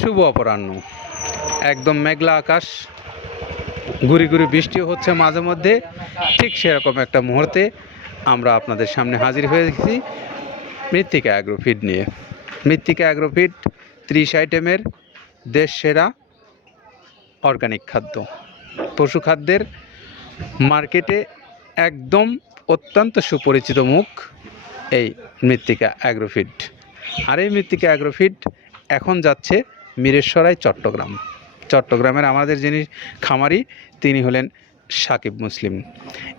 শুভ অপরাহ্ন। একদম মেঘলা আকাশ গুড়ি গুড়ি বৃষ্টিও হচ্ছে মাঝে মধ্যে, ঠিক সেরকম একটা মুহূর্তে আমরা আপনাদের সামনে হাজির হয়ে গেছি মৃত্তিকা অ্যাগ্রোফিড নিয়ে। মৃত্তিকা অ্যাগ্রোফিড ত্রিশ আইটেমের দেশ সেরা অর্গানিক খাদ্য। পশু খাদ্যের মার্কেটে একদম অত্যন্ত সুপরিচিত মুখ এই মৃত্তিকা অ্যাগ্রোফিড আর এই মৃত্তিকা অ্যাগ্রোফিড এখন যাচ্ছে মিরেশ্বরাই চট্টগ্রাম। চট্টগ্রামের আমাদের যিনি খামারি, তিনি হলেন সাকিব মুসলিম।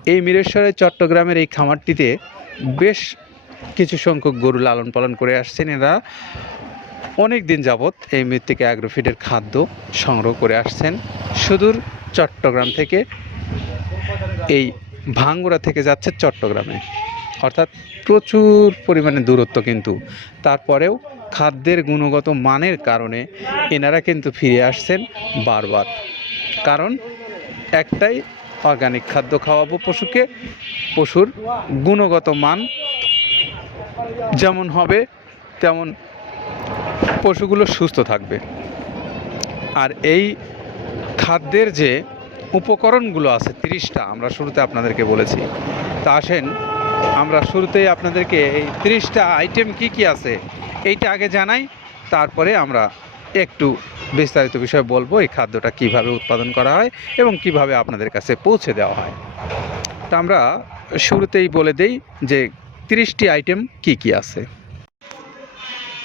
এই মিরেশ্বরাই চট্টগ্রামের এই খামারটিতে বেশ কিছু সংখ্যক গরু লালন পালন করে আসছেন। এরা অনেক দিন যাবৎ এই মৃত্তিকা অ্যাগ্রোফিডের খাদ্য সংগ্রহ করে আসছেন। সুদূর চট্টগ্রাম থেকে এই ভাঙ্গুড়া থেকে যাচ্ছে চট্টগ্রামে। অর্থাৎ প্রচুর পরিমাণে দূরত্ব কিন্তু। তারপরেও খাদ্যের গুণগত মানের কারণে এনারা কিন্তু ফিরে আসছেন বারবার। কারণ একটাই অর্গানিক খাদ্য খাওয়াবো পশুকে, পশুর গুণগত মান যেমন হবে, তেমন পশুগুলো সুস্থ থাকবে। আর এই খাদ্যের যে উপকরণগুলো আছে, তিরিশটা আমরা শুরুতে আপনাদেরকে বলেছি। তা আসেন, আমরা শুরুতেই আপনাদেরকে এই তিরিশটা আইটেম কি কি আছে এইটা আগে জানাই, তারপরে আমরা একটু বিস্তারিত বিষয়ে বলব এই খাদ্যটা কীভাবে উৎপাদন করা হয় এবং কীভাবে আপনাদের কাছে পৌঁছে দেওয়া হয়। তা আমরা শুরুতেই বলে দেই যে তিরিশটি আইটেম কি কি আছে।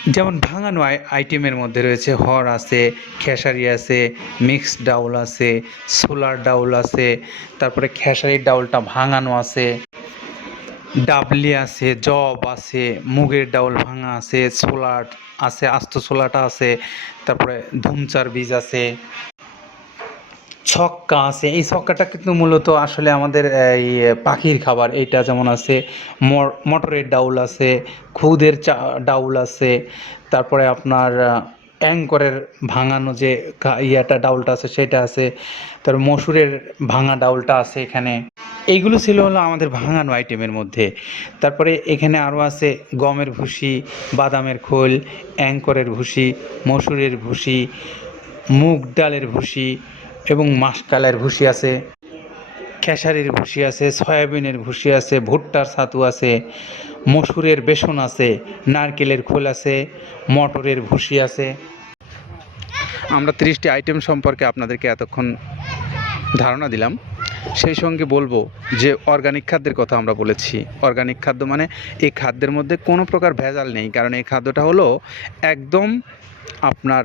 যেমন ভাঙানো আই- আইটেমের মধ্যে রয়েছে হর আছে, খেসারি আছে, মিক্সড ডাউল আছে, সোলার ডাউল আছে, তারপরে খেসারির ডাউলটা ভাঙানো আছে। ডাবলি আছে, জব আছে, মুগের ডাউল ভাঙা আছে, সোলার আছে, আস্ত সোলাটা আছে, তারপরে ধুমচার বীজ আছে। ছক্কা আছে, এই ছক্কাটা কিন্তু মূলত আসলে আমাদের, এই পাখির খাবার। এইটা যেমন আছে মটরের ডাউল আছে, খুদের চা, ডাউল আছে, তারপরে আপনার অ্যাঙ্করের ভাঙানো যে ইয়াটা, ডাউলটা আছে, সেটা আছে, তারপর মসুরের ভাঙা ডাউলটা আছে এখানে। এইগুলো ছিল হলো আমাদের ভাঙানো আইটেমের মধ্যে। তারপরে এখানে আরও আছে গমের ভুসি, বাদামের খোল, অ্যাঙ্করের ভুসি, মসুরের ভুসি, মুগ ডালের ভুসি এবং মাসকালের ভুসি আছে। খেসারির ভুসি আছে, সয়াবিনের ভুসি আছে, ভুট্টার ছাতু আছে, মসুরের বেসন আছে, নারকেলের খোল আছে, মটরের ভুসি আছে। আমরা ত্রিশটি আইটেম সম্পর্কে আপনাদেরকে এতক্ষণ ধারণা দিলাম। সেই সঙ্গে বলব যে অর্গানিক খাদ্যের কথা আমরা বলেছি। অর্গানিক খাদ্য মানে এই খাদ্যের মধ্যে কোনো প্রকার ভেজাল নেই। কারণ এই খাদ্যটা হলো একদম আপনার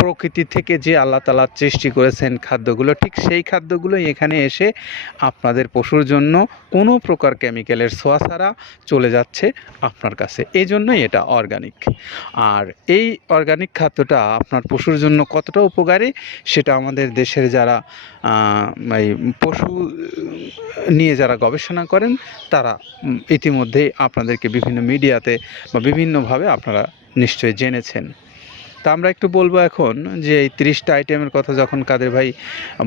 প্রকৃতি থেকে যে আল্লাহ তালা সৃষ্টি করেছেন খাদ্যগুলো, ঠিক সেই খাদ্যগুলোই এখানে এসে আপনাদের পশুর জন্য কোনো প্রকার কেমিক্যালের ছোঁয়া ছাড়া চলে যাচ্ছে আপনার কাছে। এই জন্যই এটা অর্গানিক আর এই অর্গানিক খাদ্যটা আপনার পশুর জন্য কতটা উপকারী, সেটা আমাদের দেশের যারা এই পশু নিয়ে যারা গবেষণা করেন, তারা ইতিমধ্যেই আপনাদেরকে বিভিন্ন মিডিয়াতে বা বিভিন্নভাবে আপনারা নিশ্চয়ই জেনেছেন। তা আমরা একটু বলব এখন যে এই তিরিশটা আইটেমের কথা যখন কাদের ভাই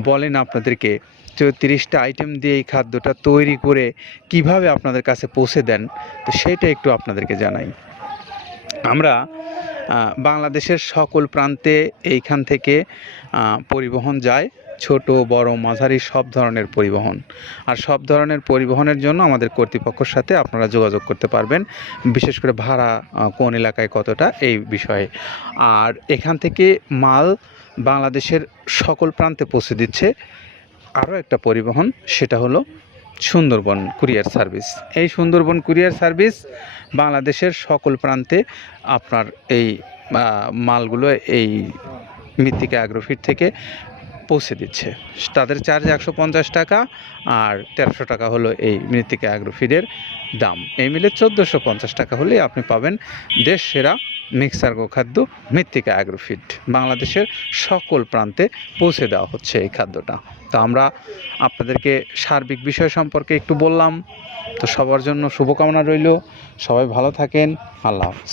বলেন আপনাদেরকে, তো তিরিশটা আইটেম দিয়ে এই খাদ্যটা তৈরি করে কীভাবে আপনাদের কাছে পৌঁছে দেন, তো সেটা একটু আপনাদেরকে জানাই। আমরা বাংলাদেশের সকল প্রান্তে এইখান থেকে পরিবহন যায়। ছোট, বড়, মাঝারি সব ধরনের পরিবহন। আর সব ধরনের পরিবহনের জন্য আমাদের কর্তৃপক্ষের সাথে আপনারা যোগাযোগ করতে পারবেন, বিশেষ করে ভাড়া কোন এলাকায় কতটা, এই বিষয়ে। আর এখান থেকে মাল বাংলাদেশের সকল প্রান্তে পৌঁছে দিচ্ছে। আরও একটা পরিবহন, সেটা হলো সুন্দরবন কুরিয়ার সার্ভিস। এই সুন্দরবন কুরিয়ার সার্ভিস বাংলাদেশের সকল প্রান্তে আপনার এই মালগুলো এই মৃত্তিকা অ্যাগ্রোফিট থেকে পৌঁছে দিচ্ছে। তাদের চার্জ একশো পঞ্চাশ টাকা আর তেরোশো টাকা হলো এই মৃত্তিকা অ্যাগ্রোফিডের দাম। এই মিলে চোদ্দোশো পঞ্চাশ টাকা হলেই আপনি পাবেন দেশ সেরা মিক্সার গোখাদ্য মৃত্তিকা অ্যাগ্রোফিড বাংলাদেশের সকল প্রান্তে পৌঁছে দেওয়া হচ্ছে এই খাদ্যটা। তো আমরা আপনাদেরকে সার্বিক বিষয় সম্পর্কে একটু বললাম। তো সবার জন্য শুভকামনা রইল। সবাই ভালো থাকেন। আল্লাহ হাফিজ।